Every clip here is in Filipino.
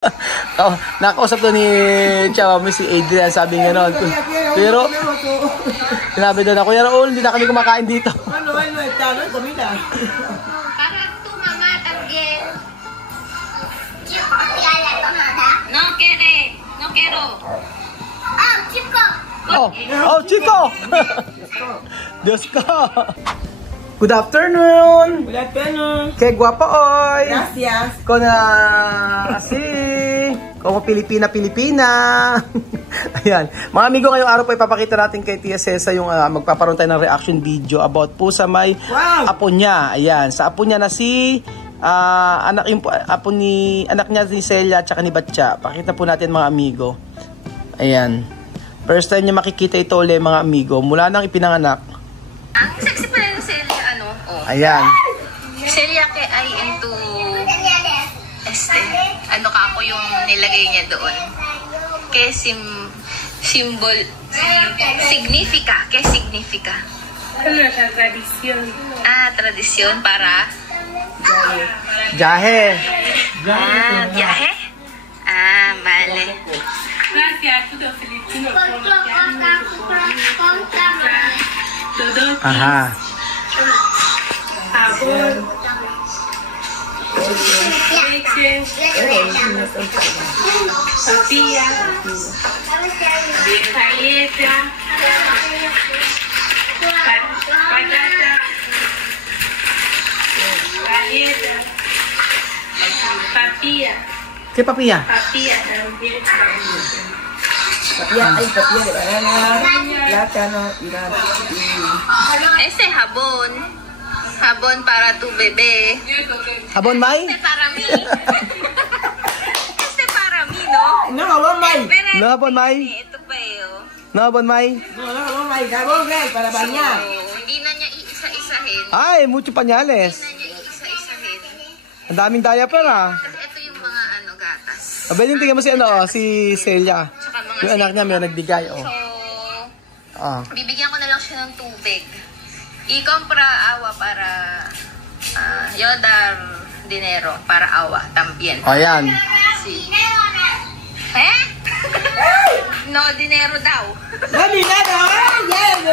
Oh, nakausap to ni Xiaomi si Adrian, sabi nga noon. Pero, sinabi doon na, Kuya Raul, hindi na kami kumakain dito. Ano, talo, kami na. Parang tu mama también. No quiere, no quiero. Ah, chico. Oh, Chico! Diyos ko! Good afternoon! Good afternoon. Kay Guapa Oy! Gracias. Ko na kasi kung Pilipina. Ayan. Mga amigo, ngayong araw po ipapakita natin kay Tia Cesa yung magpaparoon tayo ng reaction video about po sa may apo niya. Ayan. Sa apo niya na si anak niya ni Celia at saka ni Batcha. Pakita po natin mga amigo. Ayan. First time niya makikita ito ulit mga amigo. Mula nang ipinanganak. Ang sexy pa rin Celia, ano? Oh. Ayan. Celia kay ay into ano ka ako yung nilagay niya doon. Kay symbol significa. Kay significa. Ano siya, tradisyon. Ah, tradisyon para Jahe. viaje. Ah, vale. Gracias, todo Filipino. Todo Aha. sabor. Leche. Tortilla. Galleta. Patata. Galleta. Papilla. Kay Papia. Papilla también. Papilla, ay, papilla de banana, plátano, irán. Ese jabón. Jabón para tu bebé. Habon May? Este para mí. Este para mí, ¿no? No, jabón may. Espera, No, jabón May? ito pa yun. No, Habon May? No, jabón may. Jabón gel para bañar. So, hindi na niya iisa-isahin. Ay, mucho pañales. Hindi na niya iisa-isahin. Ang daming diaper Kasi ito yung mga gatas. Abay, yung tingnan mo si Celia. Tsaka mga Yung anak niya may nagbigay, So, bibigyan ko na lang siya ng tubig. I-compra awa para yodar dinero para awa también. O, yan. Si. Eh? No, dinero daw. Mami, nada,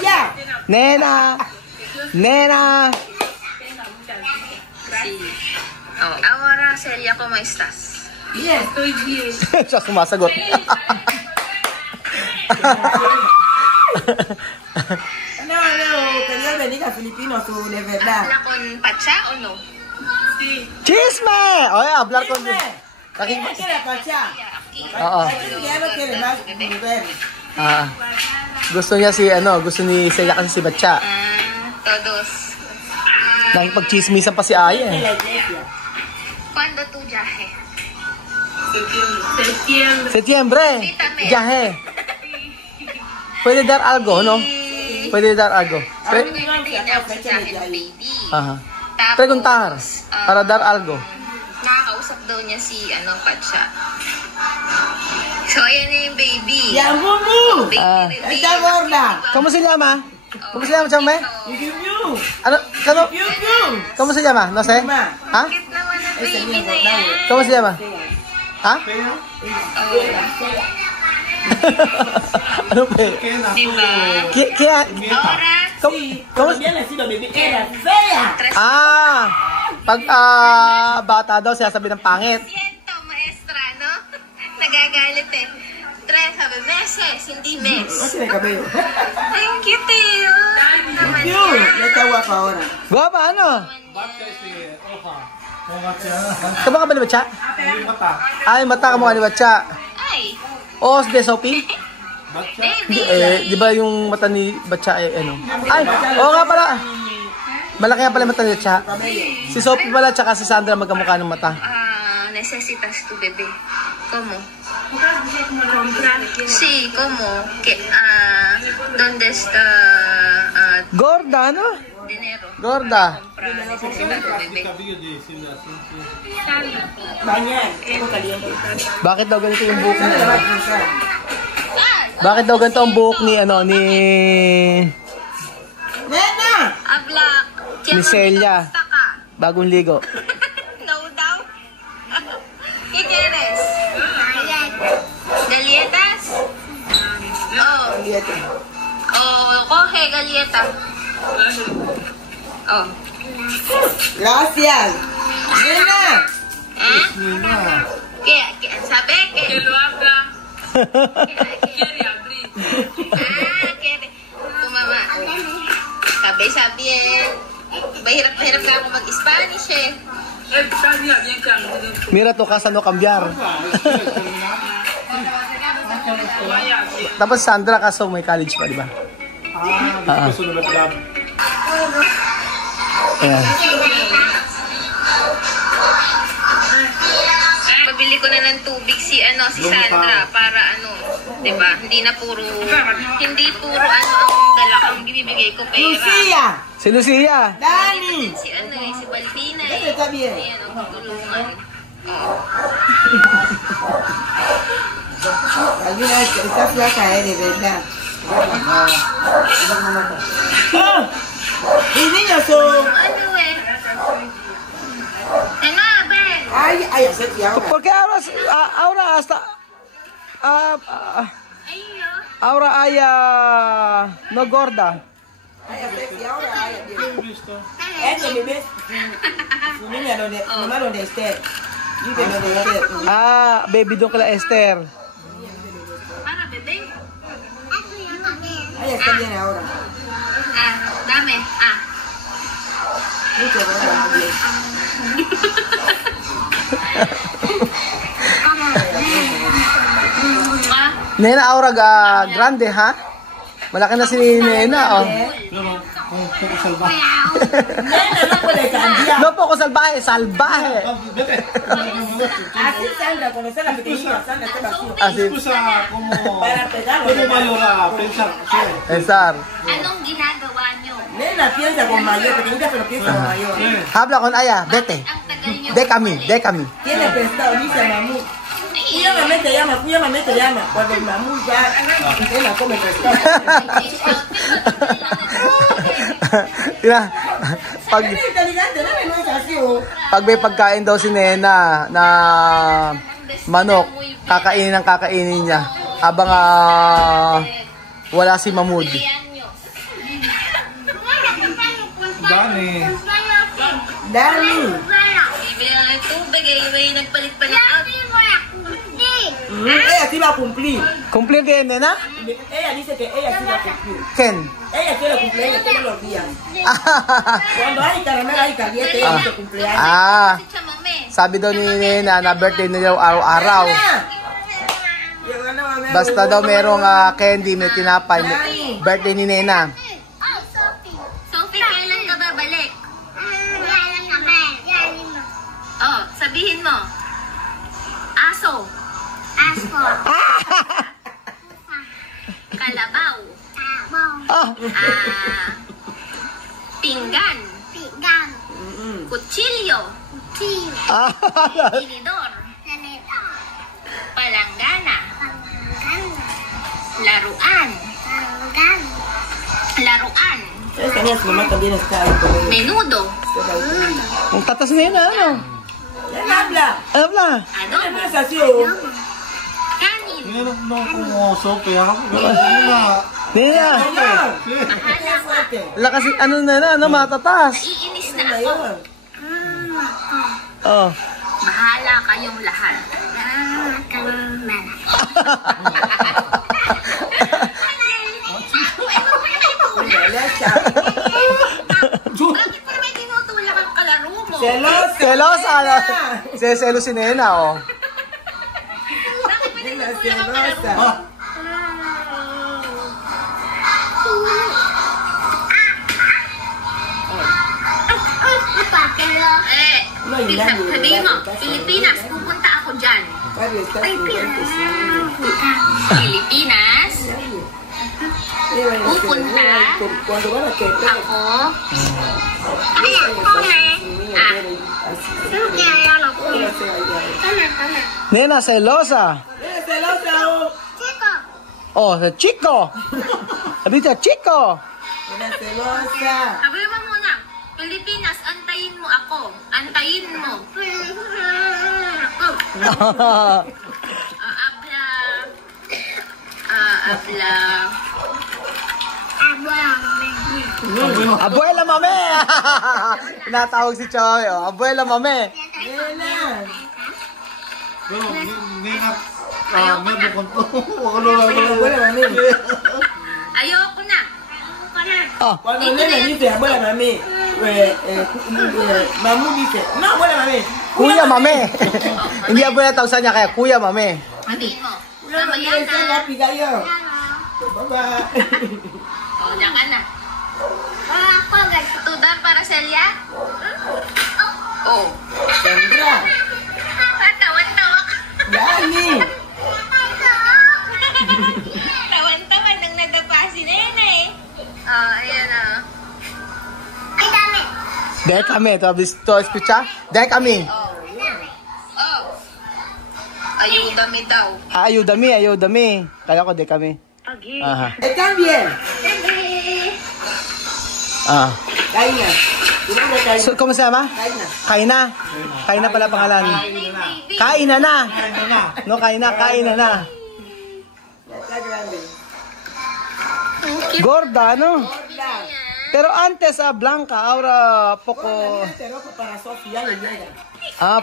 ya. Nena! Si. Oh, ahora Celia, ¿cómo estás? Bien. Estoy bien. Siya sumasagot. No, que Dios bendiga a Filipinos, su de verdad. Habla con Pacha o no? Sí. Chisme! O, yan, hablar con... ¿Qué quiere Pacha? Oo. Ya no quiere más volver. Gusto niya gusto ni Celia kasi si Batcha. Todos. Nakipag-chismisan pa si Aya eh. ¿Cuándo tu viaje? Septiembre. Septiembre! Títame. Viaje! Pwede dar algo, no? Pwede dar algo. Sabi ko yung hindi na ako sa akin ng baby. Aha. Tapos, Preguntar. Para dar algo. nakakausap daw niya si Pacha. So, ayan na yung baby. Ya, Mumu. Baby Ah. reveal. Está gorda. ¿Cómo se llama? ¿Cómo se llama, Chame? Piu, piu. Ano? Piu, piu. ¿Cómo se llama? No sé. Ma. ¿Ha? Cute naman ang baby na yan. ¿Cómo se llama? ¿Ha? Ano ba? Diba? Kaya... Ahora, ¿Cómo? Cuando había nacido bebé era fea. Pag bata daw siya sabi ng pangit. Siento, maestra, no? Nagagalit eh. Sabi, meses, hindi mes. No tiene cabello. Ay, ang cute eh. Naman Piu. yan. Ya está guapa ahora. Guapa, ano? Kamukha ba ni Batcha? Ay, mata kamukha ni Batcha. Ay, Os de Sophie? baby. Di ba yung mata ni Batcha ano? Ay, oo nga pala. Malaki nga pala yung mata ni Batcha. Si Sophie pala, tsaka si Sandra magkamukha ng mata. Necesitas tu bebé. ¿Cómo? Sí, ¿cómo? ¿Dónde está Gorda, ano? dinero? Gorda. Para necesitas tu bebé. Bañar. Algo caliente. Bakit daw ganito yung buhok niya? La va a cruzar. Bakit daw ganito ang buhok ni, Nena. Habla. Ni Celia. ¿Dónde está ka? Bagong ligo. No daw. ¿Qué quieres? ke, Galieta. Oh. Gracias. Nena. Eh? Kaya, sabi, kaya. Que lo habla. Kaya. Quiere abrir. Kaya. Tumama. Sabi eh. Mahirap na ako mag-Spanish eh. Estaría bien claro. Mira to casa no cambiar. Vaya bien. Tapos Sandra kaso may college pa, di ba? Gusto na pala. Ayan. Pabili ko na ng tubig si Sandra para 'di ba? Hindi puro ang dala ang bibigay ko pera. Lucia. Si Lucia. Dani. Si si Balbina Eso eh. está bien. Ayan, tulungan. Alguna vez que está flaca, de verdad. Mis niños son... Ano eh? Nga, Ben. Ay, acepte ahora. Porque ahora hasta Ayun. ahora hay no gorda. Ay, acepte ahora. Ay, este bebé, su niña mamá donde esté. Vive donde esté. Baby doon kala Esther. Para, bebe. Ay, está bien ahora. Dame. Mucho gracias. Nena ahora grande ha? Malaki na si Nena oh. Kung salbahe. Nena no puede cambiar. No poco salvaje, salvaje. Así Sandra, cuando está la pequeñita, Sandra está vacío. Así. Como Para pegarlo. pwede mayor a pensar. Estar. Anong ginagawa nyo? Nena piensa con mayor, pequeñita pero piensa con mayor. Habla con Aya, vete. Ang tagal nyo. Décame. Tiene prestado, dice mamú. Cuya mamá te llama. Cuando el mamú ya, Nena come prestado. Pag Es inteligente, no es así, oh. pag may pagkain daw si Nena na manok, kakainin niya habang wala si Mahmoud. Dani. Dani. Bibili lang ng tubig eh. May nagpalit-palit out. Ella sí va a cumplir. Cumplir que Nena? Ella dice que ella sí va a cumplir. Ken. Ella quiere cumplir todos los días. Cuando hay caramelo, hay caliente, ella dice cumpleaños. Si Chamame. Sabi daw ni Nena na birthday niya daw araw-araw. Basta daw merong candy, may tinapay, birthday ni Nena. Sophie, kailan ka babalik? Oh, sabihin mo. Aso. Kalabaw. Pinggan. Kutsilyo. Tinidor. Palanggana. Laruan. ¿Sabes que su mamá también está ahí con ella? Menudo. Ang tatas ni Nena, ano? Ya habla. Habla. No Adobo. es así, oh. Kanin. Ngayon no como sope ha. Wala. Nena, Señor. Bahala Qué fuerte. lakas ano Nena, matatas. Iinis na ako. Mayor. Oh. Bahala kayong lahat. Lecha. Bakit pa naman tinutulak ang kalaro mo? Celosa. Celosa. Seselo si Nena, oh. Bakit pa Nena tinutulak ang kalaro celosa. mo? No, Yolanda, Sabihin mo, Yolanda, Pilipinas, pupunta ako dyan. Padre, está 55. Pilipinas, Pupunta. Cuando van a quebrar. ako, Nena, celosa. ¡Eres celosa! Oh, chico. Sabi niya, chico. ¡Eres celosa! sabi mo muna, Pilipinas, antayin mo ako. Antayin mo. Habla. Abuela mame! Tinatawag si Choy, oh. Abuela mame. Pero, hindi na, may bukon to. Wala mami. Ayoko na. Oh. Cuando Nena dice abuela mami, Mamu dice, no abuela mami. Kuya mame. Hindi abuela tawag sa niya, kaya kuya mame. Sabihin mo. Kuya mami, está happy kayo. Bye-bye. O, diyan ka na. Tudar para Celia? Oh. Sandra, Tawan-tawa ka. Dani. Tawan-tawa nang nadapa si Nena eh. Oh, ayan ah. Ay, dami. Dahil kami, to escucha? Dahil kami. Oh. Oh. Ayudami daw. Ayudami. Kaya ko, dahil kami. Aha. Están bien. Ah. Kaina. Tumama Kaina. So, ¿cómo se llama? Kaina. Kaina pala pangalan. Kaina na. No, kaina na. Ya está grande. Gorda, no? Pero antes, blanca, ahora poco... Este ropa para Sofía le llega.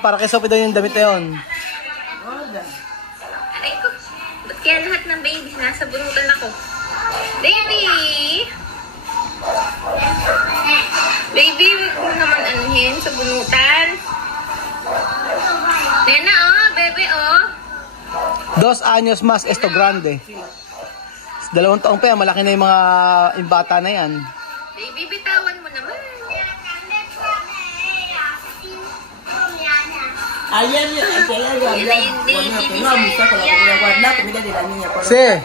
Para kay Sophie daw yung damit na yun. Gorda. Aray ko. Ba't kaya lahat ng babies nasa bunutan ako? Baby! Baby, wag mo naman anuhin sa bunutan. Nena, oh, bebe, oh. 2 años más, esto grande. 2 taong pa yan, malaki na yung mga yung bata na yan. Baby, bitawan mo naman. Ayer cuando no amistad con la comida, guardar comida de la niña.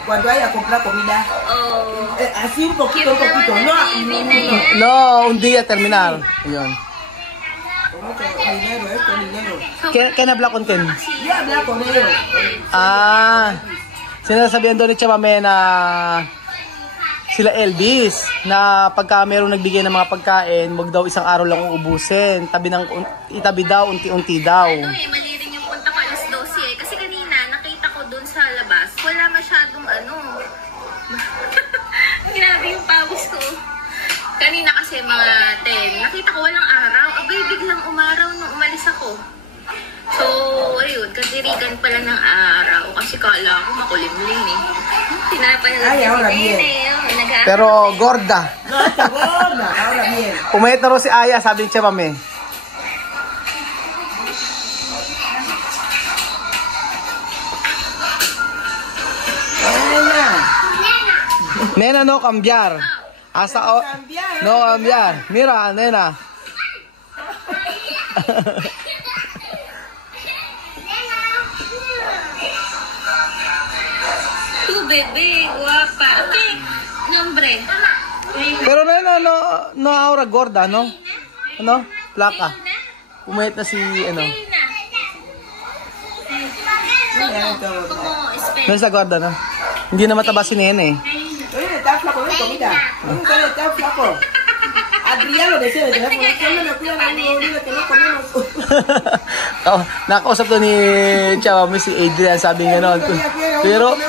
Cuando vaya a comprar comida, Oh. así un poquito, no. No, un día terminar. Yun. Kaya na black content? Yo hablé con ellos. Sinasabihan doon ni Chamame na sila Elvis na pagka mayroong nagbigay ng mga pagkain, wag daw isang araw lang uubusin. Itabi daw, unti-unti daw. Ano eh, mali rin yung punta ko alas 12 eh. Kasi kanina, nakita ko doon sa labas, wala masyadong ano. Grabe yung pawis ko. Kanina kasi mga 10, nakita ko walang araw. Abay, biglang umaraw nung umalis ako. So, ayun, kadirigan pala ng araw. Kasi kala ko makulimlim eh. Pinapalag Ay, ahora si bien. Nene. Oh, Pero gorda. No, está gorda, ahora bien. Pumayat na rin si Aya, sabi ni Chamame. Nena, no cambiar. No cambiar. Mira, nena. Tu bebe, guapa. Okay, nombre. Pero nena, no ahora gorda, no? Ano? Plaka. Pumayat na si, ano. No sa gorda, no? Hindi na mataba si Nene. Está flaco de comida. Está flaco. Adrián lo decía de teléfono. ¿Cuándo me cuidan a uno que no comemos? Oh, nakausap to ni Chamame si Adrian, sabi nga nun. Pero,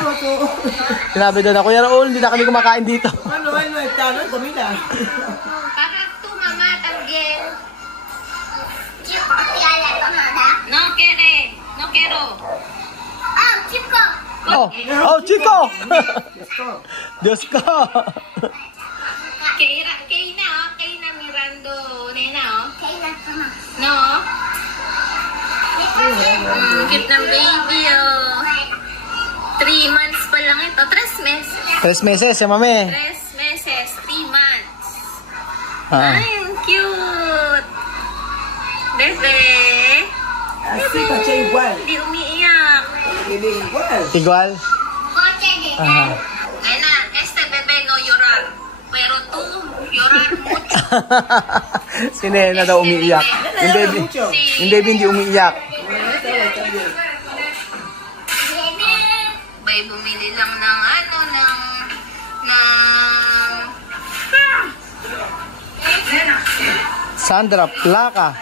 sinabi doon na, Kuya Raul, hindi na kami kumakain dito. Bueno, él no está, no hay comida. Para tu mamá también. No quiere. No quiero. Oh, chico! Diyos ko! Keina, oh. Keina Mirando. Nena, oh. No? Cute ng baby, oh. 3 months pa lang ito. 3 meses. 3 meses, si Mame. 3 meses. 3 months. Ah. Ay, ang cute. Bebe. Así, caché igual. Hindi umiiyak. Bebé igual. Igual? Aha. Nena, bebe no llorar. Pero tú, llorar mucho. Si Nena daw umiiyak. Yung baby hindi umiiyak. May bumili lang ng Sandra, plaka.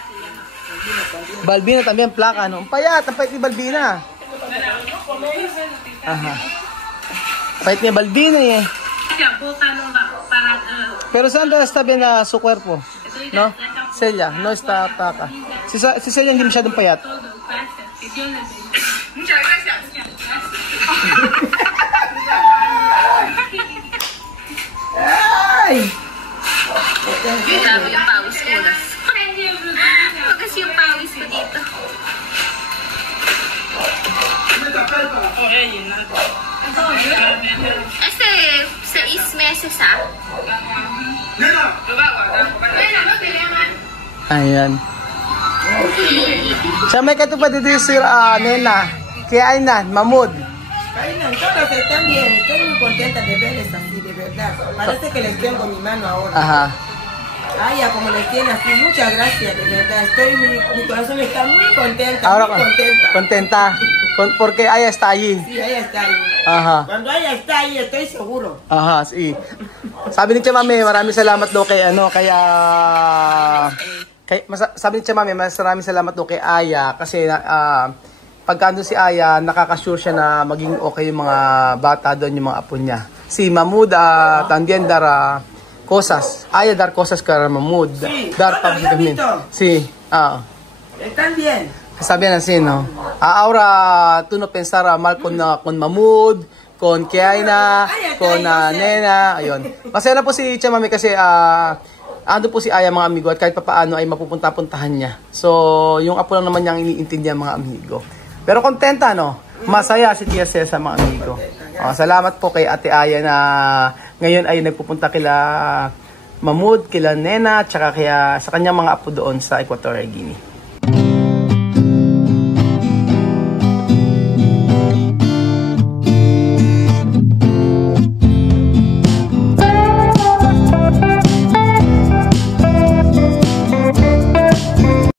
Balbina también plaka, no? Payat, ang payat ni Balbina. Aha. Payat ni Balbina eh. Siya, buka nung para Pero saan está bien su cuerpo? No? Celia, no está taca. Si Celia hindi masyadong payat. Muchas gracias. Ay! Grabe yung pawis ko. Magas yung pawis ko dito. Este, 6 meses Ayan. Siya may katupad dito sir, nena. Kaya ay na, Mahmoud. Kainan, todos están bien. Estoy muy contenta de verles así, de verdad. Parece que les tengo mi mano ahora. Ajá. Ay, ya como les tiene así, muchas gracias, de verdad. Mi corazón está muy contenta, Ahora, muy contenta. contenta. Porque Aya está allí. Sí, ella está ahí. Aha. Cuando ella está ahí, estoy seguro. Aha, si. Sabi ni Tia Mami, maraming salamat daw kay sabi ni Tia Mami, maraming salamat daw kay Aya kasi pagka andun si Aya, nakakasure siya na maging okay yung mga bata doon, yung mga apo niya. Si Mahmoud, también dar cosas. Aya dar cosas kay Mahmoud. Sí, Dar todo, ya visto. Sí, Están bien. sabi na así, no? Ahora, tú no pensar mal con Mahmoud, con Kiaina, con Nena, ayun. Masaya na po si Tia Mami kasi ando po si Aya mga amigo at kahit papaano ay mapupunta-puntahan niya. So, yung apo lang naman niyang iniintindihan mga amigo. Pero kontenta, no? Masaya si Tia Cesa mga amigo. Salamat po kay Ate Aya na ngayon ay nagpupunta kila Mahmoud, kila Nena, tsaka kaya sa kanyang mga apo doon sa Equatorial Guinea.